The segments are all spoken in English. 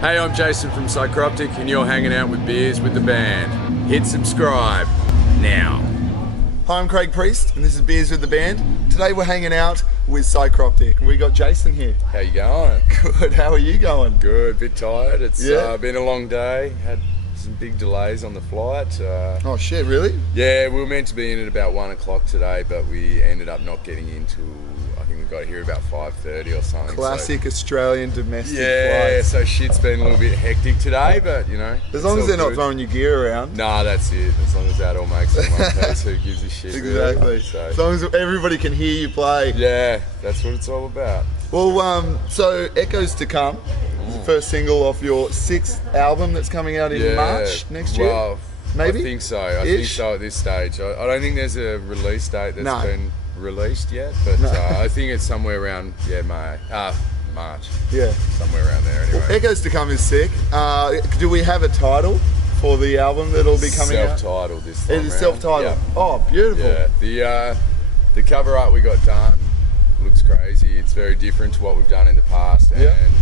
Hey, I'm Jason from Psycroptic and you're hanging out with Beers with the Band. Hit subscribe now. Hi, I'm Craig Priest and this is Beers with the Band. Today we're hanging out with Psycroptic and we got Jason here. How you going? Good, how are you going? Good, bit tired. It's been a long day. Had some big delays on the flight. Oh shit, really? Yeah, we were meant to be in at about 1 o'clock today, but we ended up not getting in till, I think we got here about 5:30 or something. Classic Australian domestic yeah, flights. so shit's been a little bit hectic today, but you know. As long as they're not throwing your gear around. Nah, that's it. As long as that all makes it one piece, who gives a shit? Exactly. Really? So, as long as everybody can hear you play. Yeah, that's what it's all about. Well, so Echoes to Come, the first single off your 6th album that's coming out in March next year. Well, maybe? I think so. I think so at this stage. I don't think there's a release date that's been released yet, but I think it's somewhere around March. Yeah, somewhere around there. Anyway, well, Echoes to Come is sick. Do we have a title for the album that'll be coming out? Self-titled this time. It is self-titled. Yeah. Oh, beautiful. Yeah, the cover art we got done looks crazy. It's very different to what we've done in the past, and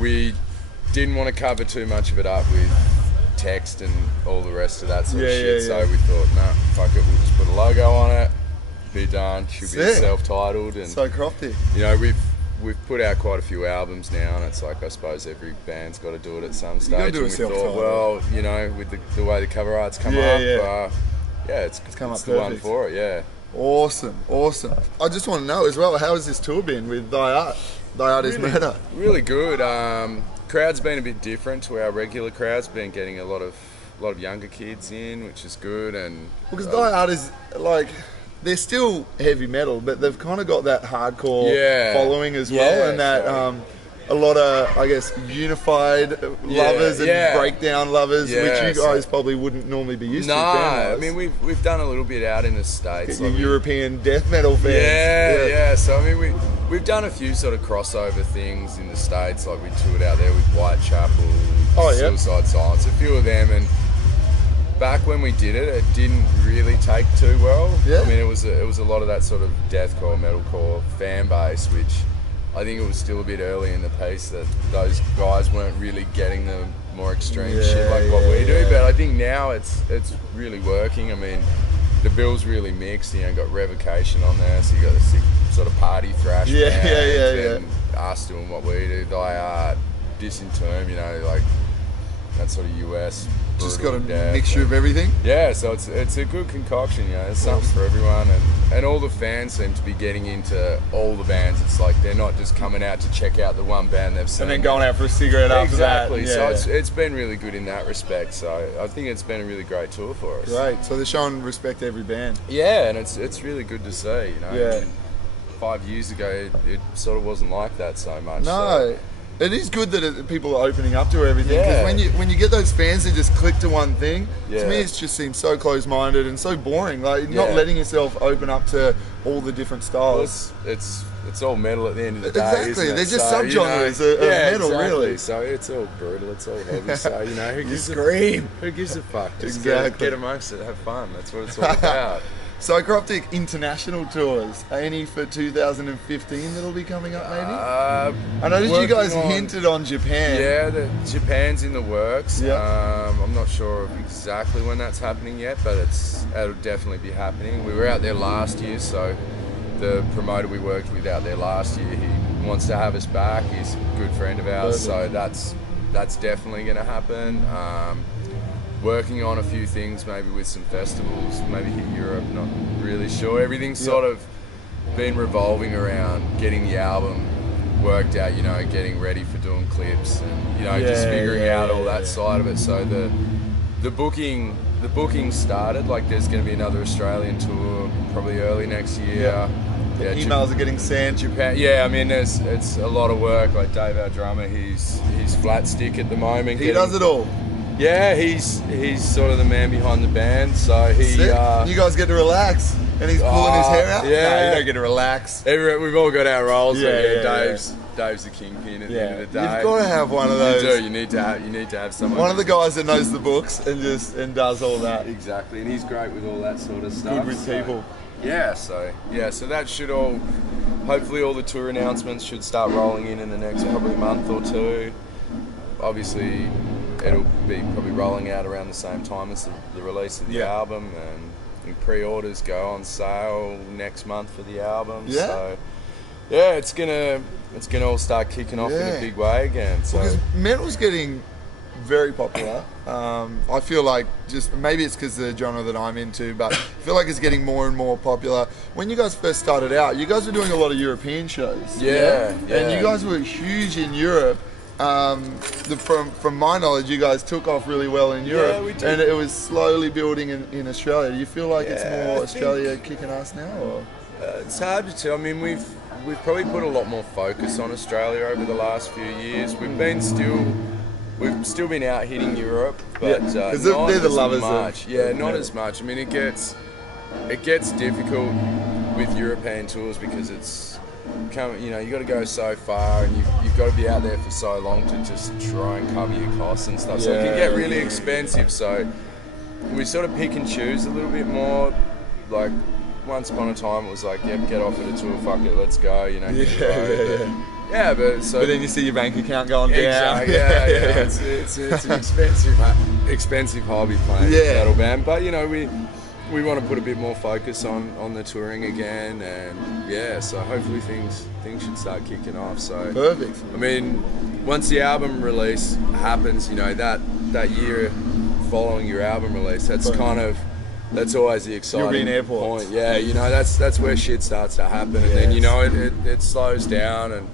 we didn't want to cover too much of it up with text and all the rest of that sort of shit. So we thought, no, fuck it, we'll just put a logo on it, be done. Should be self-titled, and Psycroptic. You know, we've put out quite a few albums now, and it's like, I suppose every band's got to do it at some stage. You got to do a self-titled. Well, you know, with the way the cover art's come up, it's come up the one for it. Yeah. Awesome. I just want to know as well, how has this tour been with Thy Art? Thy Art is Murder. Really good. Crowd's been a bit different to our regular crowds. Been getting a lot of younger kids in, which is good. And because Thy Art is like, they're still heavy metal, but they've kind of got that hardcore following as well, and that a lot of, I guess, unified lovers and breakdown lovers, which you guys probably wouldn't normally be used to. I mean, we've done a little bit out in the States. Like European death metal fans. Yeah. So I mean, we've done a few sort of crossover things in the States. Like we toured out there with Whitechapel, Suicide Silence, a few of them, and back when we did it, it didn't really take too well. I mean, it was a lot of that sort of deathcore, metalcore fan base, which I think it was still a bit early in the piece that those guys weren't really getting the more extreme shit like what we do. But I think now it's really working. I mean, the bill's really mixed. You know, got Revocation on there, so you got a sick sort of party thrash band, and us doing what we do. Thy Art, Disinterm, you know, like that sort of US. Just got a mixture of everything. Yeah, so it's a good concoction, you know. There's something for everyone, and all the fans seem to be getting into all the bands. It's like they're not just coming out to check out the one band they've seen and then going out for a cigarette after that. So it's been really good in that respect. So I think it's been a really great tour for us. Great. So they're showing respect to every band. Yeah, and it's really good to see, you know. I mean, 5 years ago, it sort of wasn't like that so much. No. It is good that people are opening up to everything, because when you get those fans that just click to one thing, to me it just seems so close-minded and so boring. Like not letting yourself open up to all the different styles. Well, it's all metal at the end of the day. Exactly, they're just subgenres of metal, really. So it's all brutal, it's all heavy. So you know, who gives a fuck? Just get amongst it, have fun. That's what it's all about. Psycroptic international tours. Any for 2015 that'll be coming up, maybe? I noticed you guys hinted on Japan. Yeah, Japan's in the works. I'm not sure of exactly when that's happening yet, but it'll definitely be happening. We were out there last year, so the promoter we worked with out there last year, he wants to have us back. He's a good friend of ours, so that's definitely going to happen. Working on a few things, maybe with some festivals, maybe hit Europe, not really sure. Everything's sort of been revolving around getting the album worked out, you know, getting ready for doing clips, and you know, just figuring out all that side of it. So the booking started. Like there's going to be another Australian tour probably early next year. Emails are getting sent. Japan. I mean, it's a lot of work. Like Dave, our drummer, he's flat stick at the moment. He does it all. Yeah, he's sort of the man behind the band, so he... you guys get to relax, and he's pulling his hair out? Yeah. No, you don't get to relax. We've all got our roles, Dave's the kingpin at the end of the day. You've got to have one of those. You do, you need to have someone. One of the guys that knows the books and does all that. Exactly, and he's great with all that sort of stuff. Good with people. So that should all... Hopefully all the tour announcements should start rolling in the next probably month or two. obviously it'll be probably rolling out around the same time as the release of the album, and pre-orders go on sale next month for the album. Yeah. So yeah, it's gonna all start kicking off in a big way again. So because metal's getting very popular. I feel like just maybe it's because the genre that I'm into, but I feel like it's getting more and more popular. When you guys first started out, you guys were doing a lot of European shows. Yeah. And you guys were huge in Europe. From my knowledge, you guys took off really well in Europe, we did. And it was slowly building in Australia. Do you feel like it's more Australia kicking ass now, or? It's hard to tell. I mean, we've probably put a lot more focus on Australia over the last few years. We've still been out hitting Europe, but not they're the lovers much. Not as much. I mean, it gets difficult with European tours because it's you got to go so far, and you've got to be out there for so long to just try and cover your costs and stuff. So it can get really expensive. So we sort of pick and choose a little bit more. Like once upon a time, it was like, yep, get offered a tour, fuck it, let's go. Yeah, but then you see your bank account going down. Exactly. Yeah. It's an expensive hobby playing metal band, but we want to put a bit more focus on the touring again, and so hopefully things should start kicking off. So perfect. I mean, once the album release happens, that year following your album release, that's always the exciting You'll be in airports. point. Yeah, that's where shit starts to happen, and then it slows down, and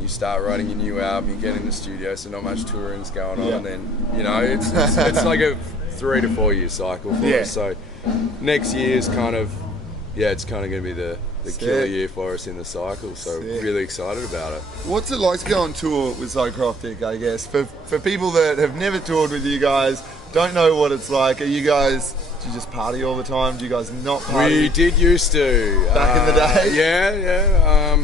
you start writing your new album. You get in the studio, so not much touring's going on, and then it's like a 3 to 4 year cycle for us. So next year's it's kind of going to be the killer year for us in the cycle. So really excited about it. What's it like to go on tour with Psycroptic? I guess for people that have never toured with you guys, don't know what it's like. Do you just party all the time? Do you guys not party? We did used to. Back in the day? Yeah.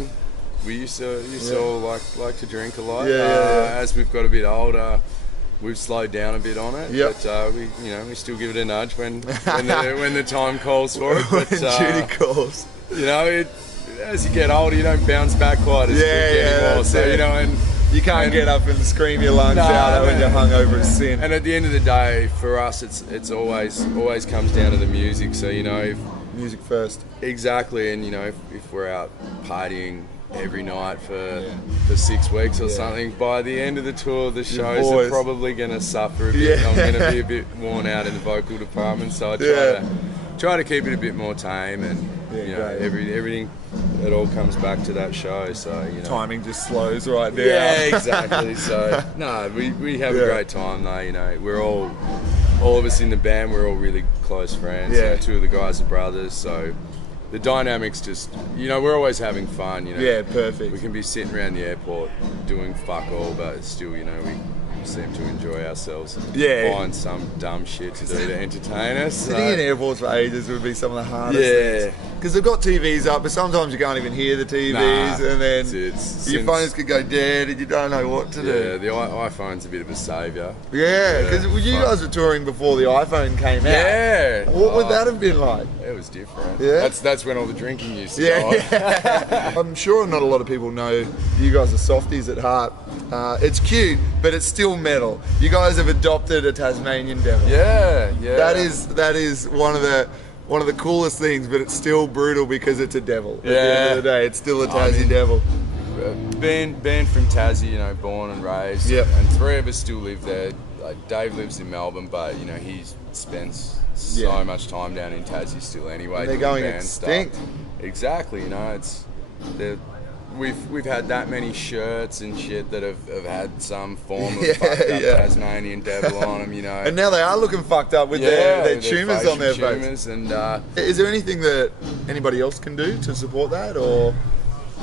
We used to all like to drink a lot. As we've got a bit older, we've slowed down a bit on it. But we still give it a nudge when the time calls for it. But duty calls. As you get older, you don't bounce back quite as quick anymore. So and you can't get up and scream your lungs out when you're hungover as sin. And at the end of the day, for us, it's always comes down to the music. So if music first. Exactly, and if we're out partying every night for 6 weeks or something, by the end of the tour, the shows are probably going to suffer a bit. I'm going to be a bit worn out in the vocal department, so I try to keep it a bit more tame, and everything, it all comes back to that show. So timing just slows right down. Yeah, exactly. So we have a great time though. We're all of us in the band, we're all really close friends. Two of the guys are brothers, so the dynamics just, we're always having fun. Yeah, perfect. We can be sitting around the airport doing fuck all, but still, we seem to enjoy ourselves and find some dumb shit to do to entertain us. Sitting in airports for ages would be some of the hardest things. Because they've got TVs up, but sometimes you can't even hear the TVs, and then your phones could go dead and you don't know what to do. Yeah, the iPhone's a bit of a saviour. Yeah, because you guys were touring before the iPhone came out. Yeah. What would that have been like? It was different. Yeah. That's when all the drinking used to go on. I'm sure not a lot of people know you guys are softies at heart. It's cute, but it's still metal. You guys have adopted a Tasmanian devil. Yeah. That is one of the coolest things, but it's still brutal because it's a devil. At the end of the day, it's still a Tassie devil. Band from Tassie, born and raised. Yep. And 3 of us still live there. Like Dave lives in Melbourne, but he spends so much time down in Tassie still anyway. And they're going extinct. Stuff. Exactly. We've had that many shirts and shit that have had some form of fucked up Tasmanian devil on them, And now they are looking fucked up with their tumours on their face. And is there anything that anybody else can do to support that, or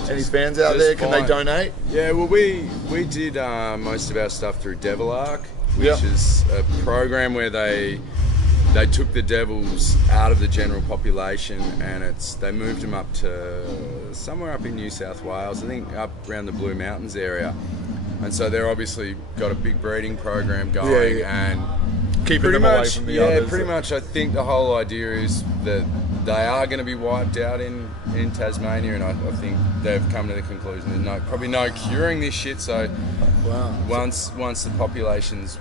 any fans out there? Can they donate? Yeah, well, we did most of our stuff through Devil Arc, which is a program where they took the devils out of the general population, and they moved them up to somewhere up in New South Wales, I think up around the Blue Mountains area. And so they're obviously got a big breeding program going, and keeping them away from the others. Yeah, pretty much. I think the whole idea is that they are going to be wiped out in Tasmania, and I think they've come to the conclusion there's probably no curing this shit. So once the population's,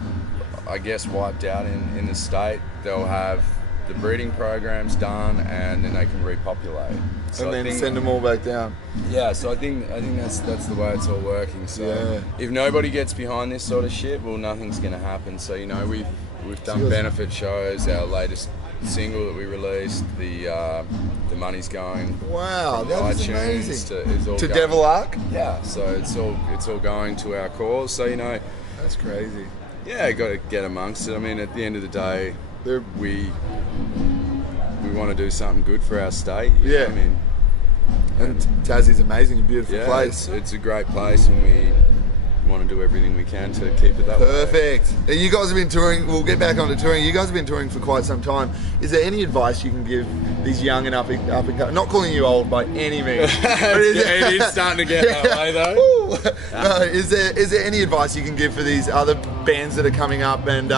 I guess, wiped out in the state, they'll have the breeding programs done, and then they can repopulate. So and then send them all back down. Yeah, so I think that's the way it's all working. So if nobody gets behind this sort of shit, well, nothing's going to happen. So we've done benefit shows. Our latest single that we released, the money's going. Wow, that's amazing. To going, Devil Arc. Yeah, so it's all going to our cause. So that's crazy. Yeah, got to get amongst it. I mean, at the end of the day, we want to do something good for our state. You know what I mean, and Tassie's amazing, a beautiful place. It's a great place, and we want to do everything we can to keep it that way. Perfect. You guys have been touring. We'll get back onto touring. You guys have been touring for quite some time. Is there any advice you can give these young and up and coming? Not calling you old by any means. It is starting to get that way though. No, is there any advice you can give for these other bands that are coming up and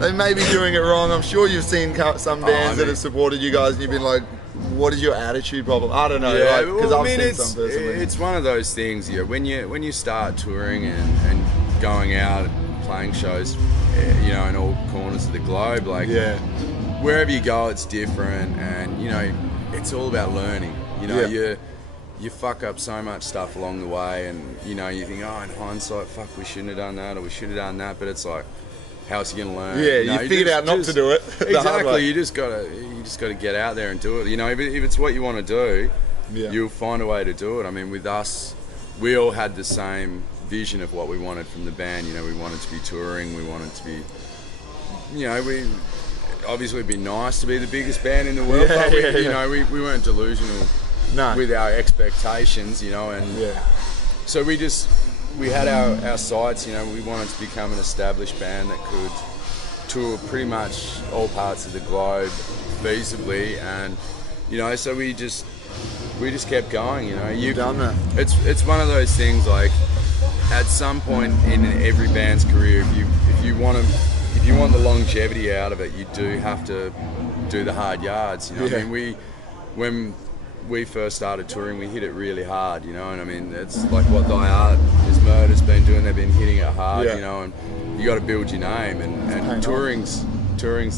they may be doing it wrong? I'm sure you've seen some bands that have supported you guys and you've been like, what is your attitude problem? I don't know. Yeah, because I've seen some personally. It's one of those things. When you start touring and going out and playing shows, in all corners of the globe, wherever you go, it's different, and it's all about learning. You fuck up so much stuff along the way, and you think, oh, in hindsight, fuck, we shouldn't have done that, or we should have done that. But it's like, how's you gonna learn? Yeah, you figured out not to do it. Exactly. You just gotta get out there and do it. If it's what you want to do, you'll find a way to do it. I mean, with us, we all had the same vision of what we wanted from the band. We wanted to be touring. We wanted to be, we obviously it'd be nice to be the biggest band in the world, but we weren't delusional with our expectations. So we had our sights. We wanted to become an established band that could tour pretty much all parts of the globe feasibly, and so we just kept going. You've done that. It's one of those things, like, at some point in every band's career, if you want the longevity out of it, you do have to do the hard yards. I mean, when we first started touring, we hit it really hard, and I mean, it's like what Die Art is Murder's been doing. They've been hitting it hard, and you got to build your name, and touring's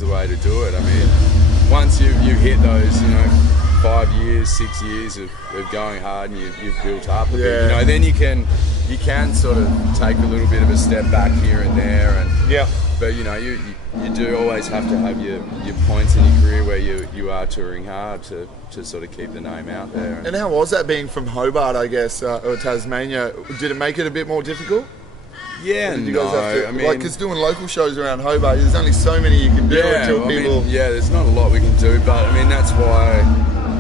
the way to do it. I mean, once you hit those, 5 years, 6 years of going hard, and you've built up a bit, then you can sort of take a little bit of a step back here and there, and but you do always have to have your points in your career where you are touring hard to sort of keep the name out there. And how was that being from Hobart, I guess, or Tasmania? Did it make it a bit more difficult? Yeah, you guys have to, I mean, because doing local shows around Hobart, there's only so many you can do until people. There's not a lot we can do, but I mean, that's why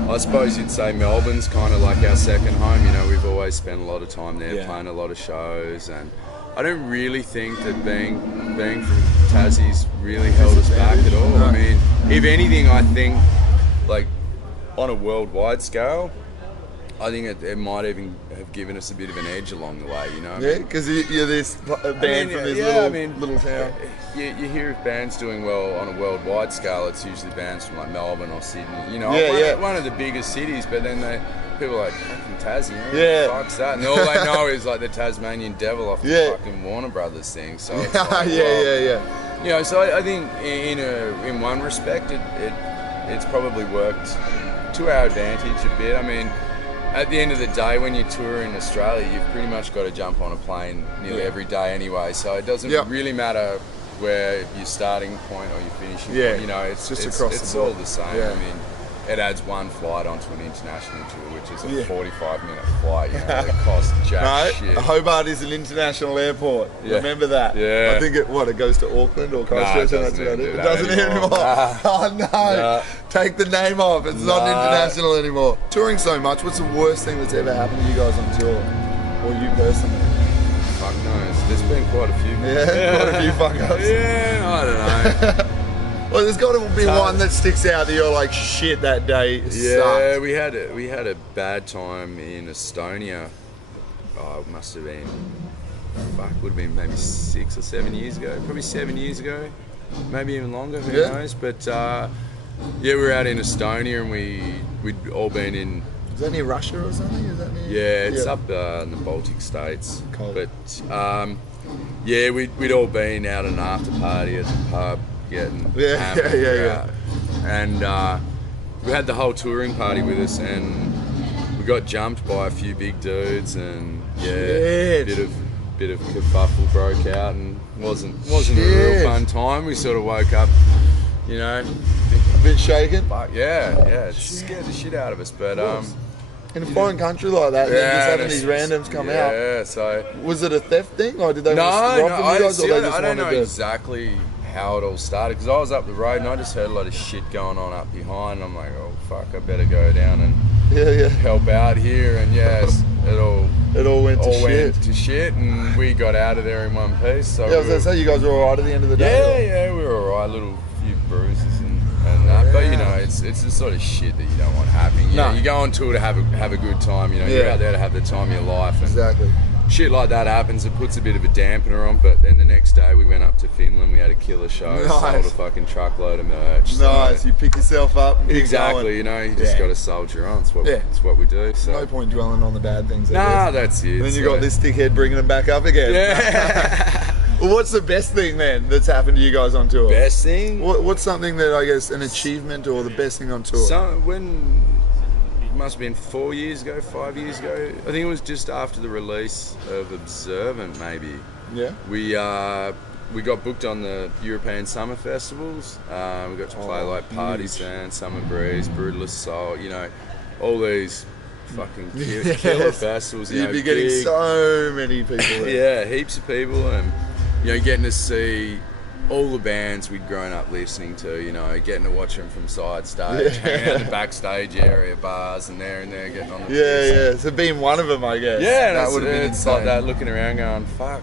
I suppose you'd say Melbourne's kind of like our second home. We've always spent a lot of time there, playing a lot of shows, and I don't really think that being from Tassie's really held us back at all. No. I mean, if anything, I think, like, on a worldwide scale, I think it might even have given us a bit of an edge along the way, Yeah, because you're this band from this little town. You hear of bands doing well on a worldwide scale, it's usually bands from like Melbourne or Sydney. One of the biggest cities, but then people are like, fucking Tassie, what the fuck's that? And all they know is like the Tasmanian Devil off the fucking Warner Brothers thing. So it's like, so I think in one respect, it's probably worked to our advantage a bit. I mean, at the end of the day, when you tour in Australia, you've pretty much got to jump on a plane nearly every day anyway. So it doesn't really matter where your starting point or your finishing point. It's just across the board. It's all the same. I mean, it adds one flight onto an international tour, which is a 45-minute flight. It costs jack shit. Hobart is an international airport. Remember that. I think it goes to Auckland or Christchurch, and that's about it. It doesn't anymore. Oh no! Take the name off. It's not international anymore. Touring so much. What's the worst thing that's ever happened to you guys on tour, or you personally? Fuck knows. There's been quite a few. Quite a few fuck-ups. I don't know. Well, there's got to be one that sticks out that you're like, shit, that day sucked. we had a bad time in Estonia. Oh, it must have been, would have been maybe 6 or 7 years ago. Probably 7 years ago, maybe even longer. Who knows? But we were out in Estonia, and we'd all been in. Is that near Russia or something? Is that near? Yeah, it's up in the Baltic states. Cold. But yeah, we'd all been out an after party at the pub, getting yeah. And we had the whole touring party with us, and we got jumped by a few big dudes, and a bit of kerfuffle broke out, and wasn't a real fun time. We sort of woke up, you know, a bit shaken. But it scared the shit out of us. But in a foreign country like that, just having these randoms come out. Yeah, so was it a theft thing, or did they rob you guys, or they just I don't know wanted to... exactly how it all started, because I was up the road and I just heard a lot of shit going on up behind, and I'm like, oh fuck, I better go down and help out here. And yes, it all went to shit, and we got out of there in one piece. So I was gonna say, you guys were alright at the end of the day? Yeah, we were alright, little few bruises and that, but you know, it's the sort of shit that you don't want happening. You know, you go on tour to have a good time, you know, you're out there to have the time of your life, and exactly. Shit like that happens, it puts a bit of a dampener on. But then the next day we went up to Finland, we had a killer show, sold a fucking truckload of merch. Nice, so you pick yourself up and exactly, you know, you just got to soldier on. It's what we do. So no point dwelling on the bad things. That's it. And then you got this dickhead bringing them back up again. Yeah. Well, what's the best thing then that's happened to you guys on tour? Best thing? What's something that, I guess, an achievement or the best thing on tour? It must have been 4 years ago, 5 years ago. I think it was just after the release of Observant, maybe. Yeah. We got booked on the European summer festivals. We got to play like Partisan, Summer Breeze, Brutal Assault, you know, all these fucking killer festivals. You'd be getting so many people there. Yeah, heaps of people, and you know, getting to see all the bands we'd grown up listening to, you know, getting to watch them from side stage, hanging out in the backstage area, bars, and there getting on the piss. So being one of them, I guess. Yeah, that would have been it's insane. like that, looking around going, fuck,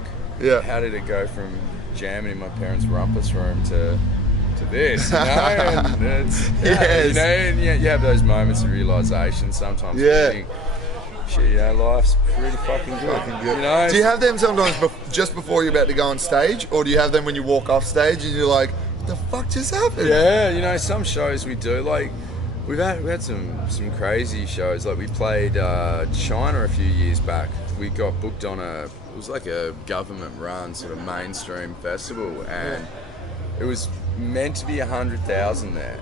how did it go from jamming in my parents' rumpus room to this, you know? And it's, you know, and you have those moments of realisation sometimes. You think, shit, you know, life's pretty fucking good. You know? Do you have them sometimes just before you're about to go on stage, or do you have them when you walk off stage and you're like, what the fuck just happened? Yeah, you know, some shows we do, like, we had some crazy shows. Like, we played China a few years back. We got booked on it was like a government-run sort of mainstream festival, and it was meant to be 100,000 there.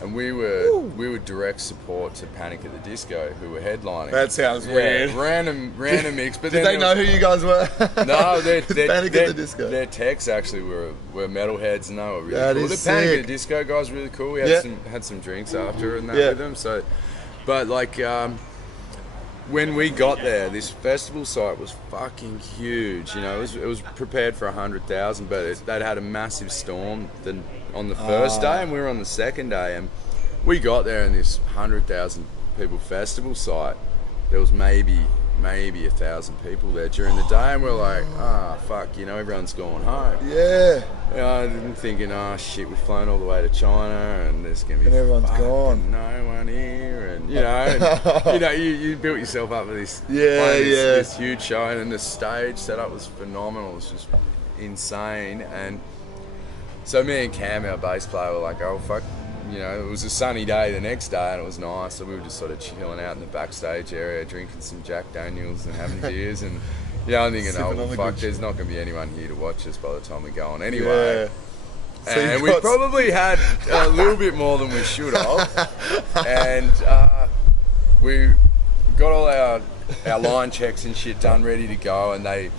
And we were direct support to Panic at the Disco, who were headlining. That sounds weird. Random mix. But did they know who you guys were? No, Panic at the Disco. Their techs actually were metalheads, and they were really cool. The Panic at the Disco guys were really cool. We had some drinks after and that with them. So, but like when we got there, this festival site was fucking huge. You know, it was prepared for 100,000, but they'd had a massive storm on the first day, and we were on the second day, and we got there in this 100,000 people festival site. There was maybe 1,000 people there during the day, and we're like, fuck, you know, everyone's gone home. Yeah. I'm thinking, shit, we've flown all the way to China, and there's gonna be everyone's gone. No one here, and you know, you built yourself up for this, this huge show, and then the stage setup was phenomenal. It was just insane, and so me and Cam, our bass player, were like, oh fuck, you know, it was a sunny day the next day, and it was nice, so we were just sort of chilling out in the backstage area, drinking some Jack Daniels and having beers, and I'm thinking, fuck, there's not going to be anyone here to watch us by the time we go on anyway. Yeah. And we probably had a little bit more than we should have, and we got all our line checks and shit done, ready to go, and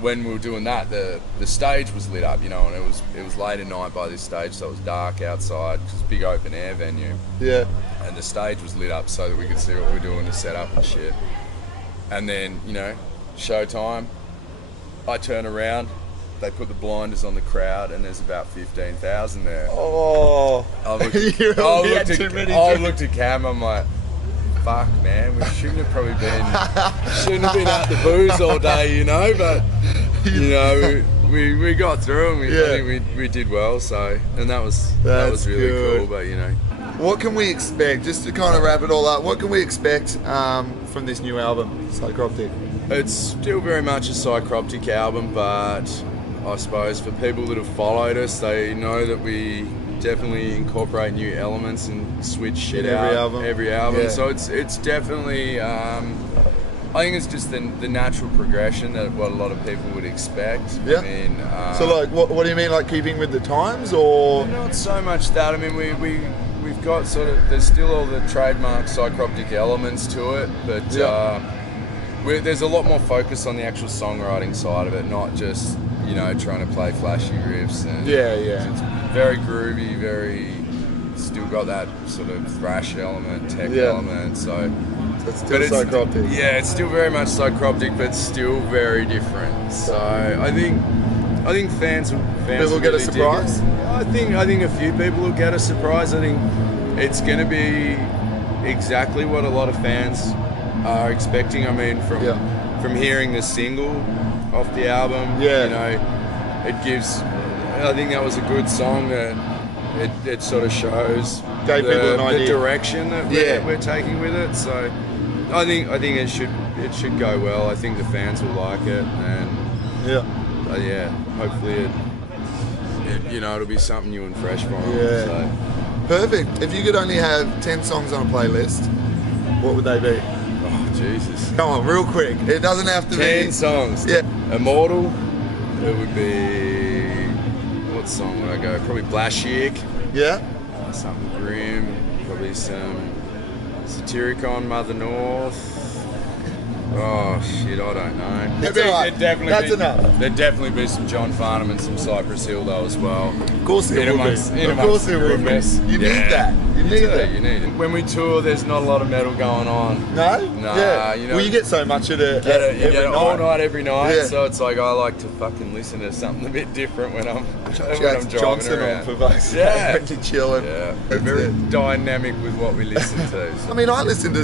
when we were doing that, the stage was lit up, you know, and it was late at night by this stage, so it was dark outside, because it's a big open air venue. Yeah. And the stage was lit up so that we could see what we were doing to set up and shit. And then, you know, showtime, I turn around, they put the blinders on the crowd, and there's about 15,000 there. Oh, I looked at Cam, I'm like, fuck, man, we shouldn't have been out the booze all day, you know, but you know, we got through, and I think we did well, so, and that was really cool. But you know, what can we expect, just to kind of wrap it all up, what can we expect from this new album, Psycroptic? It's still very much a Psycroptic album, but I suppose for people that have followed us, they know that we definitely incorporate new elements and switch shit in out every album. Yeah. So it's definitely. I think it's just the natural progression that what a lot of people would expect. Yeah. I mean, so like, what do you mean, like keeping with the times, or? Not so much that. I mean, we've got sort of, there's still all the trademark Psycroptic elements to it, but there's a lot more focus on the actual songwriting side of it, not just, you know, trying to play flashy riffs. And it's very groovy, still got that sort of thrash element, tech element. So it's still Psycroptic. Yeah, it's still very much Psycroptic, but still very different. So I think fans will get a surprise. I think a few people will get a surprise. I think it's going to be exactly what a lot of fans are expecting. I mean, from hearing the single off the album, you know, it gives. I think that was a good song that it sort of shows gave people an idea, the direction that we're taking with it. So I think it should go well. I think the fans will like it, and hopefully it you know, it'll be something new and fresh for them. Yeah. So. Perfect. If you could only have 10 songs on a playlist, what would they be? Oh, Jesus. Come on, real quick. It doesn't have to 10 be... songs. Yeah. Immortal, it would be... What song would I go? Probably Blashik. Yeah. Something grim. Probably some Satyricon, Mother North. Oh shit, I don't know. That's enough. There'd definitely be some John Farnham and some Cypress Hill though as well. Of course there would be. Of course there would be. You need that. You need it. When we tour, there's not a lot of metal going on. No? Nah, yeah. You know. Well, you get so much of it. You get it all night, every night. Yeah. So it's like I like to fucking listen to something a bit different when I'm driving Johnson around. On for fuck's sake. When you're chilling. Yeah. We're very dynamic with what we listen to. So. I mean, I listen to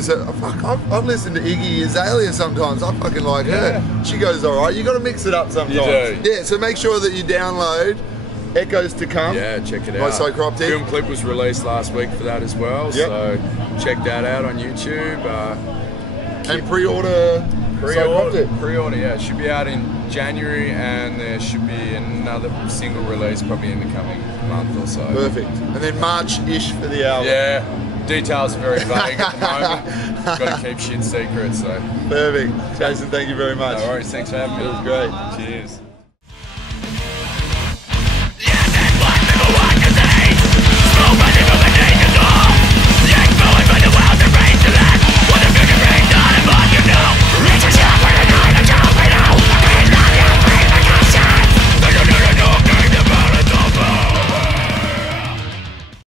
I've listened to Iggy Azalea sometimes. I fucking like her. She goes alright. You got to mix it up sometimes. You do. Yeah. So make sure that you download Echoes to Come. Yeah, check it out. By Psycroptic. Film clip was released last week for that as well. Yep. So check that out on YouTube. And pre-order. Pre-order, yeah. It should be out in January, and there should be another single release probably in the coming month or so. Perfect. And then March-ish for the album. Yeah. Details are very vague at the moment. Got to keep shit secret, so. Perfect. Jason, thank you very much. No worries. Thanks for having me. It was great. Cheers.